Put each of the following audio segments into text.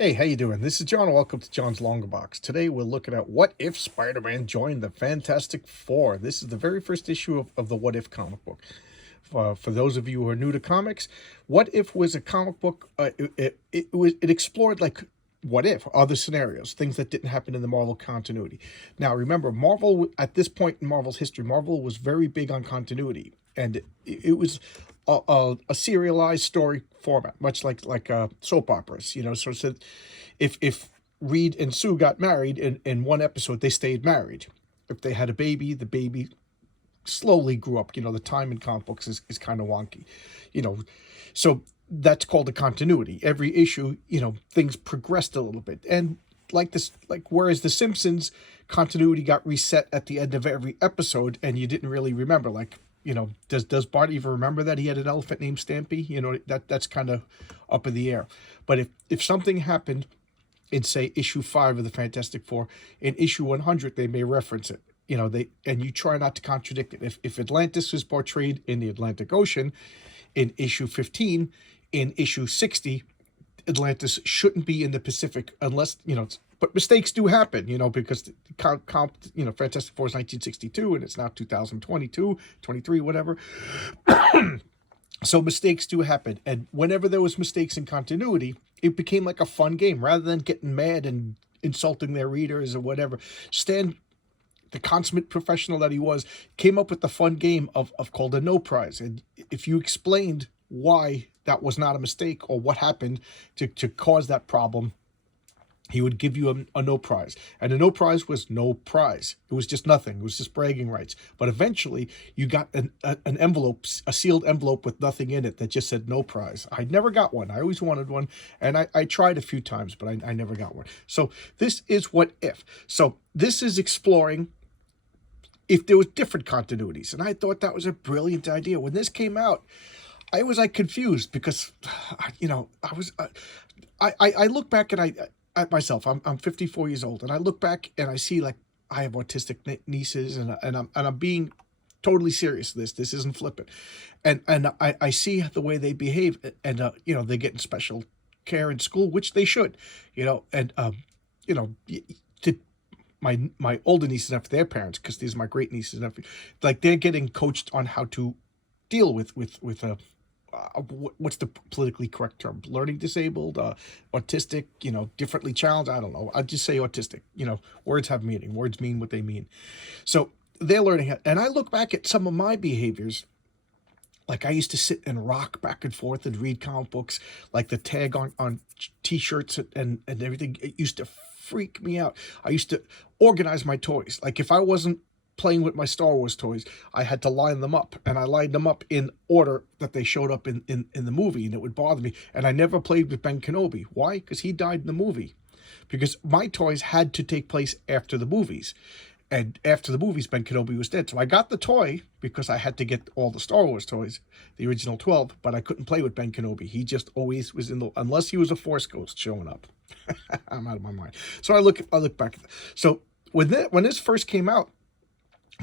Hey, how you doing? This is John. Welcome to John's Longer Box. Today we're looking at What If Spider-Man Joined the Fantastic Four. This is the very first issue of the What If comic book. For those of you who are new to comics, What If was a comic book. It explored like what if other scenarios, things that didn't happen in the Marvel continuity. Now remember, Marvel at this point in Marvel's history, Marvel was very big on continuity, and it was a serialized story format, much like soap operas. So if Reed and Sue got married in one episode, they stayed married. If they had a baby, the baby slowly grew up. The time in comic books is kind of wonky. You know, so that's called a continuity. Every issue, things progressed a little bit. And whereas The Simpsons continuity got reset at the end of every episode and you didn't really remember, does Bart even remember that he had an elephant named Stampy? That's kind of up in the air. But if something happened in, say, issue 5 of the Fantastic Four, in issue 100 they may reference it. And you try not to contradict it. If Atlantis is portrayed in the Atlantic Ocean in issue 15, in issue 60 Atlantis shouldn't be in the Pacific unless, but mistakes do happen, because Fantastic Four is 1962 and it's now 2022, 23, whatever. So mistakes do happen. And whenever there was mistakes in continuity, it became like a fun game rather than getting mad and insulting their readers or whatever. Stan, the consummate professional that he was, came up with the fun game of called a no prize. And if you explained why that was not a mistake or what happened to cause that problem, he would give you a no prize. And a no prize was no prize. It was just nothing. It was just bragging rights. But eventually you got an envelope, a sealed envelope with nothing in it that just said no prize. I never got one. I always wanted one. And I tried a few times, but I never got one. So this is What If. So this is exploring if there was different continuities. And I thought that was a brilliant idea. When this came out, I was confused because, I look back and at myself. I'm 54 years old, and I look back and I see I have autistic nieces, and I'm being totally serious. This isn't flippant, and I see the way they behave, and they get in special care in school, which they should, and to my older nieces and nephews, their parents, because these are my great nieces and nephews, they're getting coached on how to deal with what's the politically correct term? Learning disabled, autistic, differently challenged. I don't know. I'll just say autistic. Words have meaning. Words mean what they mean. So they're learning it. And I look back at some of my behaviors. Like I used to sit and rock back and forth and read comic books, like the tag on T-shirts and everything. It used to freak me out. I used to organize my toys. Like if I wasn't playing with my Star Wars toys, I had to line them up, and I lined them up in order that they showed up in the movie, and it would bother me. And I never played with Ben Kenobi. Why? Because he died in the movie. Because my toys had to take place after the movies. And after the movies, Ben Kenobi was dead. So I got the toy because I had to get all the Star Wars toys, the original 12, but I couldn't play with Ben Kenobi. He just always was unless he was a Force ghost showing up. I'm out of my mind. So I look back at that. So when this first came out,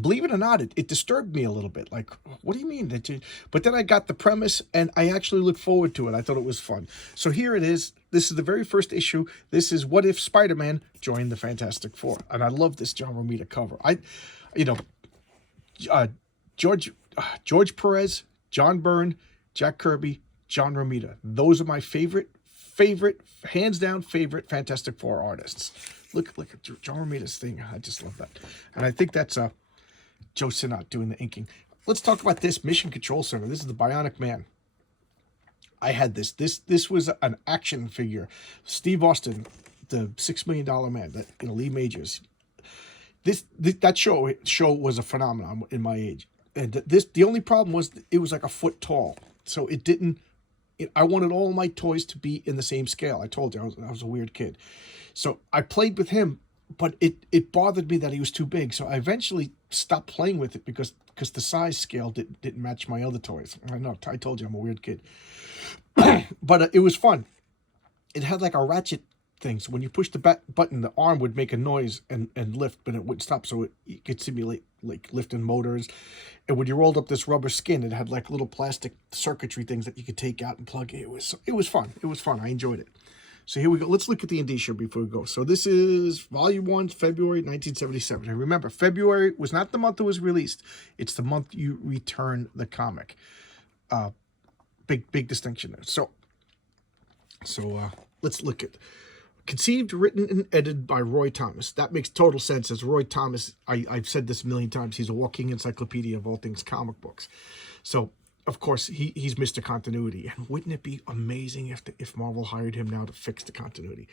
believe it or not, it disturbed me a little bit. Like, what do you mean that you? But then I got the premise, and I actually looked forward to it. I thought it was fun. So here it is. This is the very first issue. This is What If Spider-Man Joined the Fantastic Four, and I love this John Romita cover. George Perez, John Byrne, Jack Kirby, John Romita. Those are my favorite, hands down favorite Fantastic Four artists. Look at John Romita's thing. I just love that, and I think that's Joe Sinnott doing the inking. Let's talk about this Mission Control Center. This is the Bionic Man. I had this. This was an action figure. Steve Austin, the $6 million man, that Lee Majors. That show was a phenomenon in my age. And the only problem was it was like a foot tall, so it didn't. I wanted all my toys to be in the same scale. I told you I was a weird kid, so I played with him. But it bothered me that he was too big, so I eventually stopped playing with it because the size scale didn't match my other toys. I know, I told you I'm a weird kid. But it was fun. It had like a ratchet thing, so when you push the button, the arm would make a noise and lift, but it wouldn't stop, so it could simulate like lifting motors. And when you rolled up this rubber skin, it had like little plastic circuitry things that you could take out and plug in. It was fun. It was fun. I enjoyed it. So here we go. Let's look at the indicia before we go. So this is Volume 1, February 1977. And remember, February was not the month it was released. It's the month you return the comic. Big distinction there. So let's look at conceived, written, and edited by Roy Thomas. That makes total sense, as Roy Thomas, I've said this a million times, he's a walking encyclopedia of all things comic books. So, of course, he's Mr. Continuity. And wouldn't it be amazing if Marvel hired him now to fix the continuity?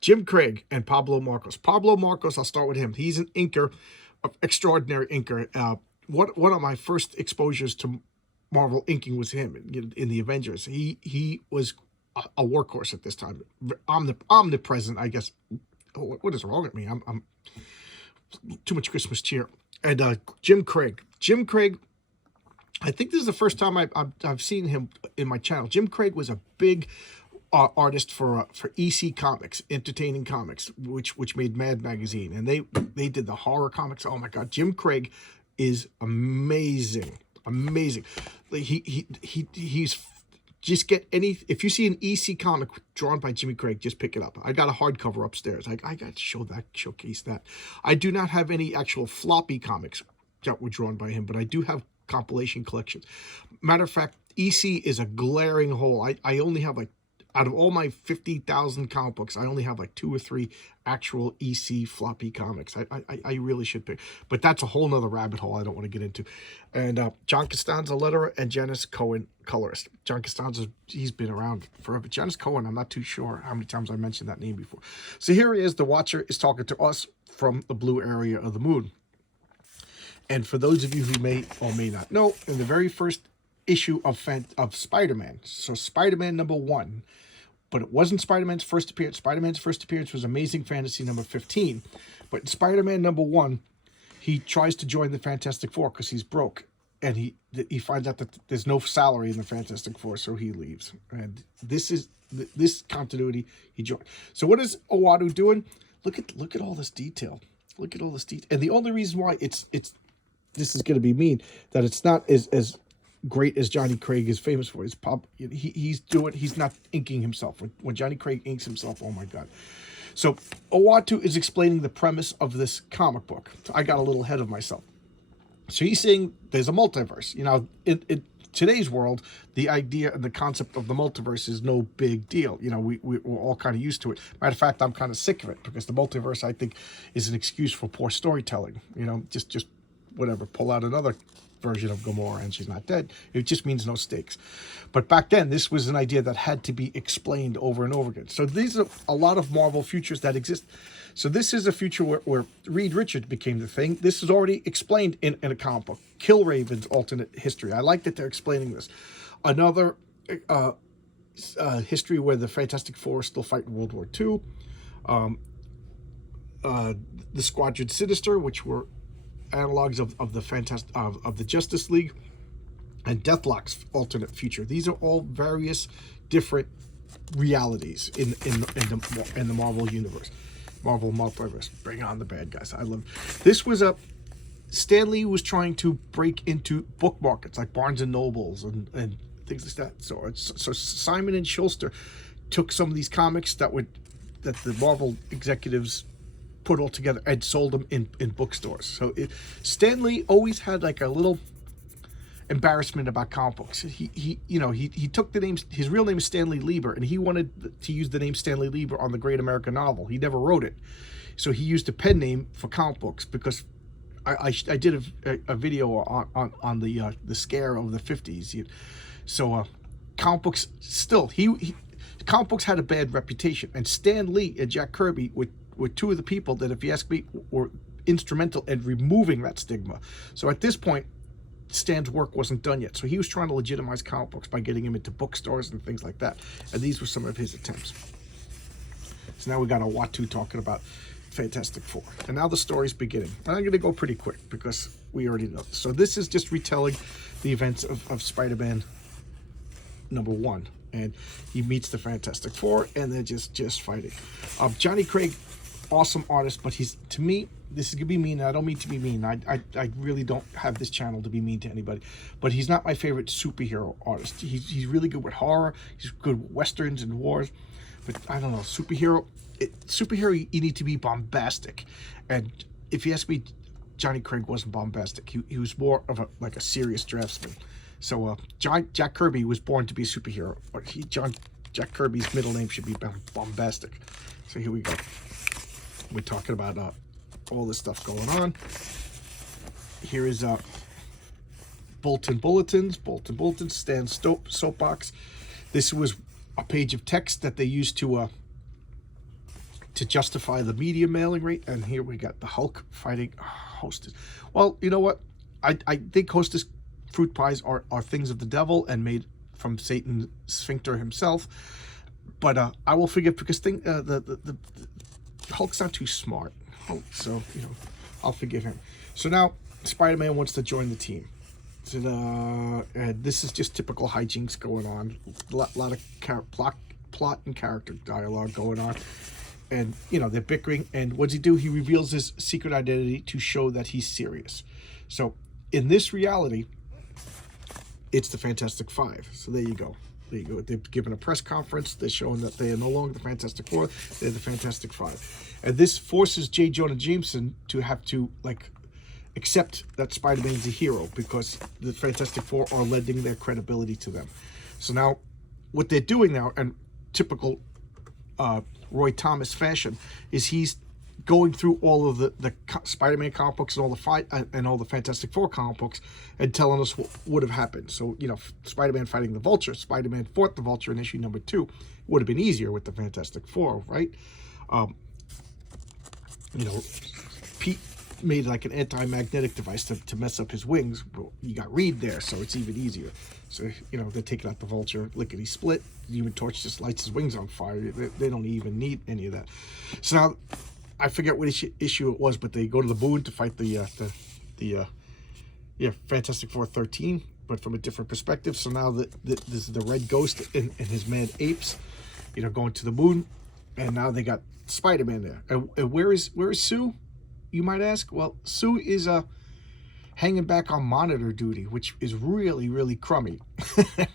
Jim Craig and Pablo Marcos. Pablo Marcos, I'll start with him. He's an inker, extraordinary inker. One of my first exposures to Marvel inking was him in the Avengers. He was a workhorse at this time, omnipresent, I guess. What is wrong with me? I'm too much Christmas cheer. And Jim Craig, I think this is the first time I've seen him in my channel. Jim Craig was a big artist for EC Comics, Entertaining Comics, which made Mad Magazine, and they did the horror comics. Oh my God, Jim Craig is amazing. He's just get any, if you see an EC comic drawn by Jimmy Craig, just pick it up. I got a hardcover upstairs. I got to showcase that. I do not have any actual floppy comics that were drawn by him, but I do have compilation collections. Matter of fact, EC is a glaring hole. I only have, like, out of all my 50,000 comic books, I only have like 2 or 3 actual EC floppy comics. I really should pick, but that's a whole nother rabbit hole I don't want to get into. And John Costanza, letterer, and Janice Cohen, colorist. John Costanza, he's been around forever. Janice Cohen, I'm not too sure how many times I mentioned that name before. So here he is. The Watcher is talking to us from the blue area of the moon. And for those of you who may or may not know, in the very first issue of Spider-Man, so Spider-Man #1, but it wasn't Spider-Man's first appearance. Spider-Man's first appearance was Amazing Fantasy #15. But in Spider-Man #1, he tries to join the Fantastic Four because he's broke. And he finds out that there's no salary in the Fantastic Four, so he leaves. And this continuity he joined. So what is Iwata doing? Look at all this detail. Look at all this detail. And the only reason why this is going to be mean, that it's not as great as Johnny Craig is famous for. He's not inking himself. When Johnny Craig inks himself, oh my God. So Iwata is explaining the premise of this comic book. I got a little ahead of myself. So he's saying there's a multiverse. You know, in today's world, the idea and the concept of the multiverse is no big deal. You know, we're all kind of used to it. Matter of fact, I'm kind of sick of it, because the multiverse, I think, is an excuse for poor storytelling. You know, just whatever, pull out another version of Gamora and she's not dead. It just means no stakes. But back then, this was an idea that had to be explained over and over again. So these are a lot of Marvel futures that exist. So this is a future where Reed Richards became the thing. This is already explained in a comic book. Killraven's alternate history. I like that they're explaining this. Another history where the Fantastic Four still fight in World War II. The Squadron Sinister, which were analogs of the Justice League, and Deathlock's alternate future. These are all various different realities in the Marvel universe, Marvel multiverse. Bring on the bad guys. I love this. Stan Lee was trying to break into book markets like Barnes and Nobles and things like that. So Simon and Schuster took some of these comics that the Marvel executives put all together and sold them in bookstores. So Stan Lee always had like a little embarrassment about comic books. He took the name, his real name is Stanley Lieber, and he wanted to use the name Stanley Lieber on the Great American Novel. He never wrote it, so he used a pen name for comic books, because I did a video on the scare of the 50s. So comic books still comic books had a bad reputation, and Stan Lee and Jack Kirby were two of the people that, if you ask me, were instrumental in removing that stigma. So at this point, Stan's work wasn't done yet. So he was trying to legitimize comic books by getting him into bookstores and things like that. And these were some of his attempts. So now we got Iwata talking about Fantastic Four. And now the story's beginning. And I'm going to go pretty quick because we already know this. So this is just retelling the events of Spider-Man #1. And he meets the Fantastic Four, and they're just fighting. Johnny Craig, awesome artist, but to me, this is gonna be mean. I don't mean to be mean. I really don't have this channel to be mean to anybody, but he's not my favorite superhero artist. He's really good with horror. He's good with westerns and wars, But I don't know, superhero, you need to be bombastic. And if you ask me, Johnny Craig wasn't bombastic. He was more of a serious draftsman. So Jack Kirby was born to be a superhero. But Jack Kirby's middle name should be Bombastic. So here we go. We're talking about all this stuff going on. Here is Bolton Bulletins, Stan's soapbox. This was a page of text that they used to justify the media mailing rate. And here we got the Hulk fighting Hostess. Well, you know what? I think Hostess fruit pies are things of the devil and made from Satan's sphincter himself. But I will forgive, because the Hulk's not too smart. So, you know, I'll forgive him. So now Spider-Man wants to join the team. So this is just typical hijinks going on. A lot of plot and character dialogue going on. And, you know, they're bickering. And what does he do? He reveals his secret identity to show that he's serious. So in this reality, it's the Fantastic Five. So there you go. There you go. They've given a press conference. They're showing that they are no longer the Fantastic Four. They're the Fantastic Five. And this forces J. Jonah Jameson to have to, like, accept that Spider-Man's a hero, because the Fantastic Four are lending their credibility to them. So now, what they're doing now, and typical Roy Thomas fashion, is he's going through all of the Spider-Man comic books and all the Fantastic Four comic books and telling us what would have happened. So, you know, Spider-Man fighting the Vulture, Spider-Man fought the Vulture in issue number 2. Would have been easier with the Fantastic Four, right? You know, Pete made like an anti-magnetic device to mess up his wings. Well, you got Reed there, so it's even easier. So, you know, they're taking out the Vulture, lickety split. The Human Torch just lights his wings on fire. They don't even need any of that. So now, I forget what issue it was, but they go to the Moon to fight the Fantastic Four 13, but from a different perspective. So now this is the Red Ghost and his mad apes, you know, going to the Moon, and now they got Spider-Man there. And where is Sue, you might ask? Well, Sue is hanging back on monitor duty, which is really, really crummy.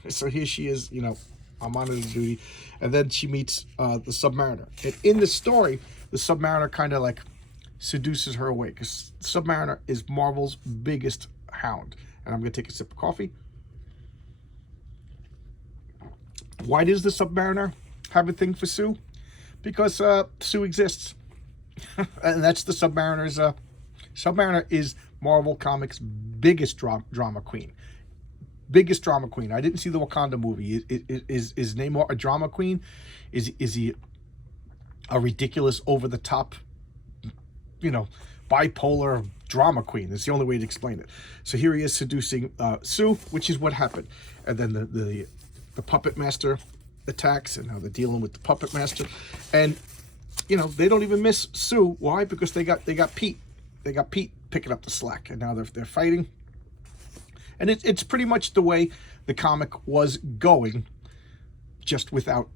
So here she is, you know, on monitor duty, and then she meets the Submariner. And in the story, the Submariner kind of like seduces her away, because Submariner is Marvel's biggest hound. And I'm going to take a sip of coffee. Why does the Submariner have a thing for Sue? Because Sue exists. And that's the Submariner's... Submariner is Marvel Comics' biggest drama queen. Biggest drama queen. I didn't see the Wakanda movie. Is Namor a drama queen? Is he a ridiculous, over-the-top, you know, bipolar drama queen? That's the only way to explain it. So here he is seducing Sue, which is what happened. And then the Puppet Master attacks, and now they're dealing with the Puppet Master. And, you know, they don't even miss Sue. Why? Because they got Pete. They got Pete picking up the slack, and now they're fighting. And it's pretty much the way the comic was going, just without,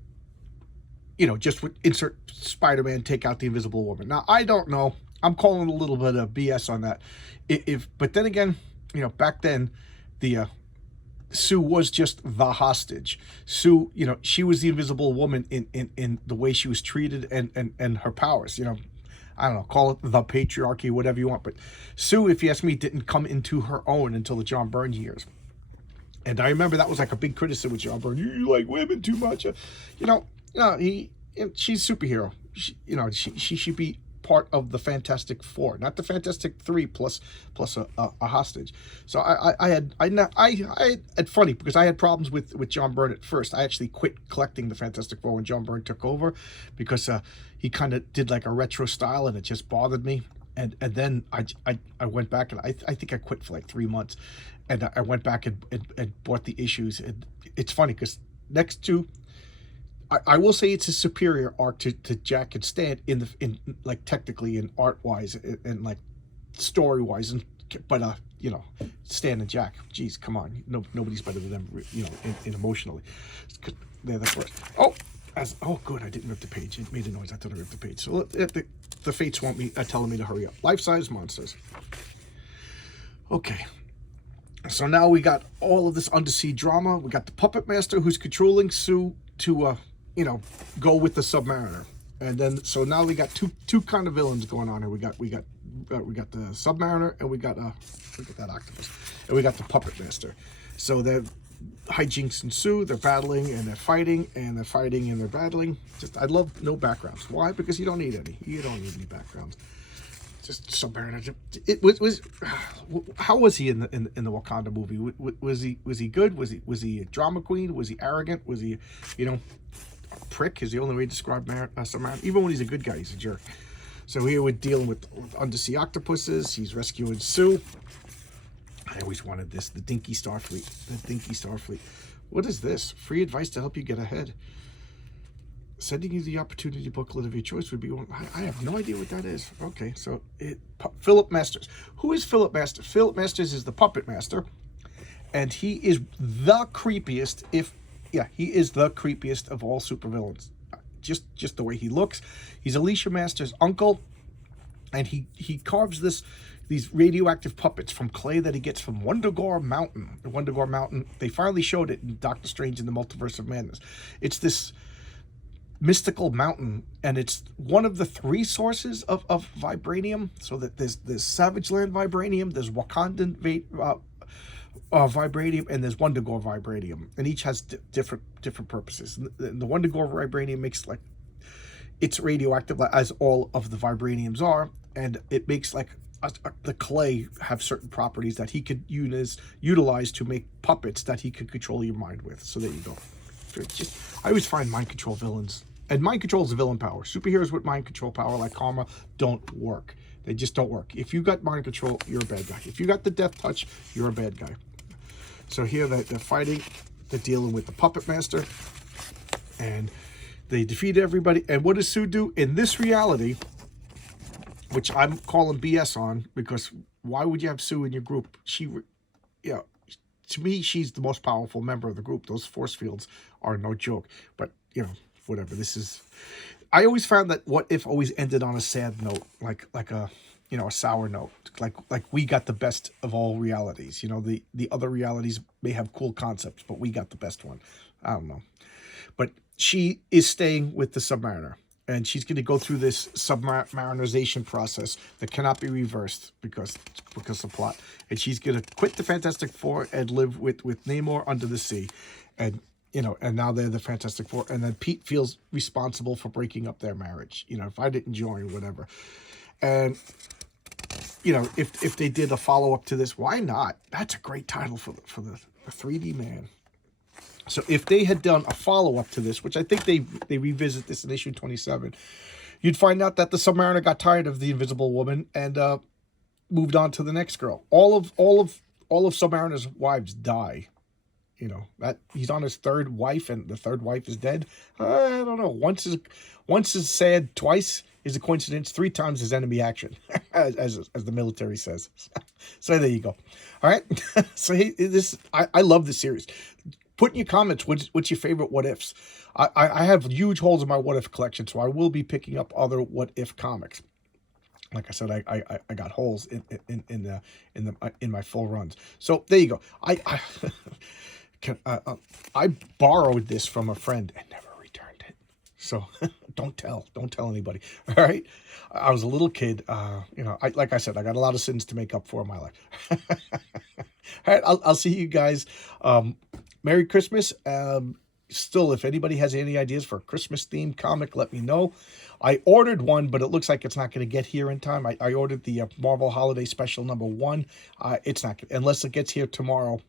you know, just with insert Spider-Man, take out the Invisible Woman. Now, I don't know. I'm calling a little bit of BS on that. But then again, you know, back then, the Sue was just the hostage. Sue, you know, she was the Invisible Woman in the way she was treated and her powers, you know. I don't know, call it the patriarchy, whatever you want. But Sue, if you ask me, didn't come into her own until the John Byrne years. And I remember that was like a big criticism with John Byrne. You like women too much. You know, she's a superhero. She should be part of the Fantastic Four, not the Fantastic Three plus a hostage. So I had funny, because I had problems with John Byrne at first. I actually quit collecting the Fantastic Four when John Byrne took over, because he kind of did like a retro style, and it just bothered me. And then I went back, and I think I quit for like 3 months, and I went back and bought the issues. And it's funny, because next to, I will say it's a superior arc to Jack and Stan in like technically and art wise and like story wise, but you know, Stan and Jack, geez, come on, nobody's better than them, you know, in emotionally. They're the first. Oh, good, I didn't rip the page. It made a noise. I thought I ripped the page. So the fates want me, telling me to hurry up. Life-size monsters. Okay. So now we got all of this undersea drama. We got the Puppet Master who's controlling Sue to you know, go with the Submariner. And then, so now we got two kind of villains going on here. We got the Submariner, and we got look at that octopus, and we got the Puppet Master. So the hijinks ensue. They're battling and they're fighting and they're fighting and they're battling. Just, I love no backgrounds. Why? Because you don't need any. You don't need any backgrounds. Just Submariner. It was how was he in the Wakanda movie? Was he good? Was he a drama queen? Was he arrogant? Was he, you know, a prick? Is the only way to describe Submariner. Even when he's a good guy, he's a jerk. So here we're dealing with undersea octopuses. He's rescuing Sue. I always wanted this, the Dinky Starfleet. The Dinky Starfleet. What is this? Free advice to help you get ahead. Sending you the opportunity booklet of your choice would be one. I have no idea what that is. Okay, so Philip Masters. Who is Philip Masters? Philip Masters is the Puppet Master, and he is the creepiest. He is the creepiest of all supervillains. Just the way he looks. He's Alicia Masters' uncle, and he carves these radioactive puppets from clay that he gets from Wundagore Mountain. The Wundagore Mountain, they finally showed it in Doctor Strange in the Multiverse of Madness. It's this mystical mountain, and it's one of the 3 sources of vibranium. So that there's Savage Land vibranium, there's Wakandan vibranium, and there's Wundagore vibranium, and each has different purposes. The Wundagore vibranium makes, like, it's radioactive as all of the vibraniums are, and it makes, like, the clay have certain properties that he could utilize to make puppets that he could control your mind with. So there you go. I always find mind control villains, and mind control is a villain power. Superheroes with mind control power like Karma don't work. They just don't work. If you got mind control, you're a bad guy. If you got the death touch, you're a bad guy. So here they're fighting, they're dealing with the Puppet Master, and they defeat everybody. And what does Sue do in this reality, which I'm calling BS on, because why would you have Sue in your group? To me, she's the most powerful member of the group. Those force fields are no joke. But, you know, whatever. I always found that What If always ended on a sad note, like a, you know, a sour note. Like we got the best of all realities. You know, the other realities may have cool concepts, but we got the best one. I don't know. But she is staying with the Submariner, and she's going to go through this submarinization process that cannot be reversed because of plot. And she's going to quit the Fantastic Four and live with Namor under the sea. And, you know, and now they're the Fantastic Four. And then Pete feels responsible for breaking up their marriage. You know, if I didn't join, whatever. And, you know, if they did a follow-up to this, why not? That's a great title for the 3D man. So if they had done a follow-up to this, which I think they revisit this in issue 27, you'd find out that the Submariner got tired of the Invisible Woman and moved on to the next girl. All of Submariner's wives die. You know, that he's on his 3rd wife, and the 3rd wife is dead. I don't know. Once is sad, twice is a coincidence, 3 times is enemy action, as the military says. So there you go. All right. So I love this series. Put in your comments what's your favorite what ifs. I have huge holes in my what if collection, so I will be picking up other what if comics. Like I said, I got holes in my full runs. So there you go. I borrowed this from a friend and never returned it. So don't tell anybody. All right. I was a little kid. You know, like I said, I got a lot of sins to make up for in my life. All right. I'll see you guys. Merry Christmas. Still, if anybody has any ideas for a Christmas themed comic, let me know. I ordered one, but it looks like it's not going to get here in time. I ordered the Marvel Holiday Special #1. It's not, unless it gets here tomorrow.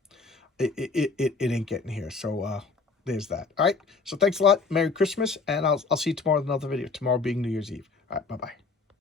It ain't getting here. So there's that. All right. So thanks a lot. Merry Christmas, and I'll see you tomorrow with another video. Tomorrow being New Year's Eve. All right. Bye-bye.